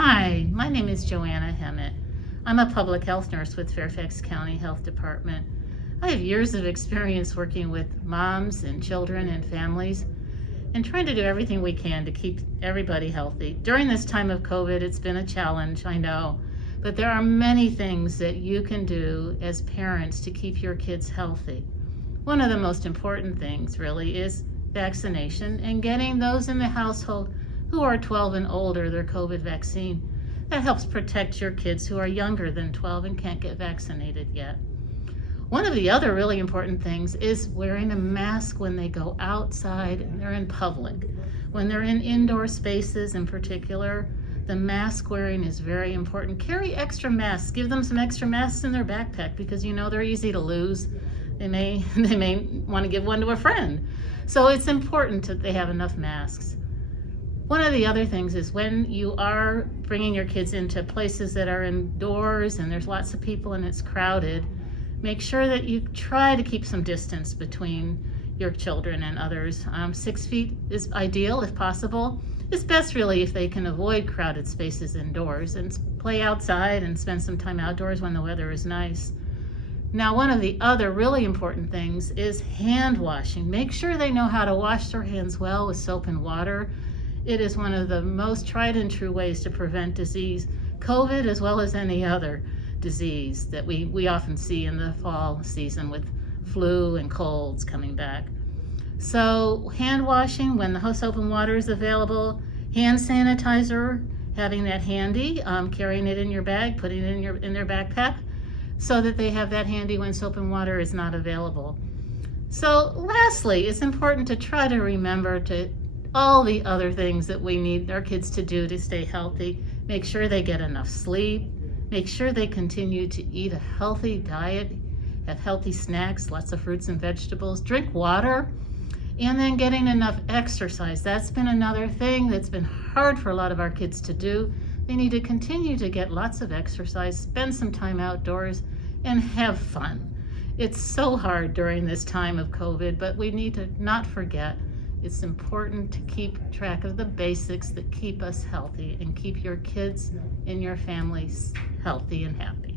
Hi, my name is Joanna Hemmat. I'm a public health nurse with Fairfax County Health Department. I have years of experience working with moms and children and families and trying to do everything we can to keep everybody healthy. During this time of COVID, it's been a challenge, I know, but there are many things that you can do as parents to keep your kids healthy. One of the most important things really is vaccination and getting those in the household who are 12 and older their COVID vaccine. That helps protect your kids who are younger than 12 and can't get vaccinated yet. One of the other really important things is wearing a mask when they go outside and they're in public. When they're in indoor spaces in particular, the mask wearing is very important. Carry extra masks. Give them some extra masks in their backpack because you know they're easy to lose. They may want to give one to a friend. So it's important that they have enough masks. One of the other things is when you are bringing your kids into places that are indoors and there's lots of people and it's crowded, make sure that you try to keep some distance between your children and others. 6 feet is ideal if possible. It's best really if they can avoid crowded spaces indoors and play outside and spend some time outdoors when the weather is nice. Now, one of the other really important things is hand washing. Make sure they know how to wash their hands well with soap and water. It is one of the most tried and true ways to prevent disease, COVID as well as any other disease that we often see in the fall season with flu and colds coming back. So hand washing when the soap and water is available, hand sanitizer, having that handy, carrying it in your bag, putting it in their backpack so that they have that handy when soap and water is not available. So lastly, it's important to try to remember to all the other things that we need our kids to do to stay healthy. Make sure they get enough sleep. Make sure they continue to eat a healthy diet, have healthy snacks, lots of fruits and vegetables, drink water, and then getting enough exercise. That's been another thing that's been hard for a lot of our kids to do. They need to continue to get lots of exercise, spend some time outdoors, and have fun. It's so hard during this time of COVID, but we need to not forget it's important to keep track of the basics that keep us healthy and keep your kids and your families healthy and happy.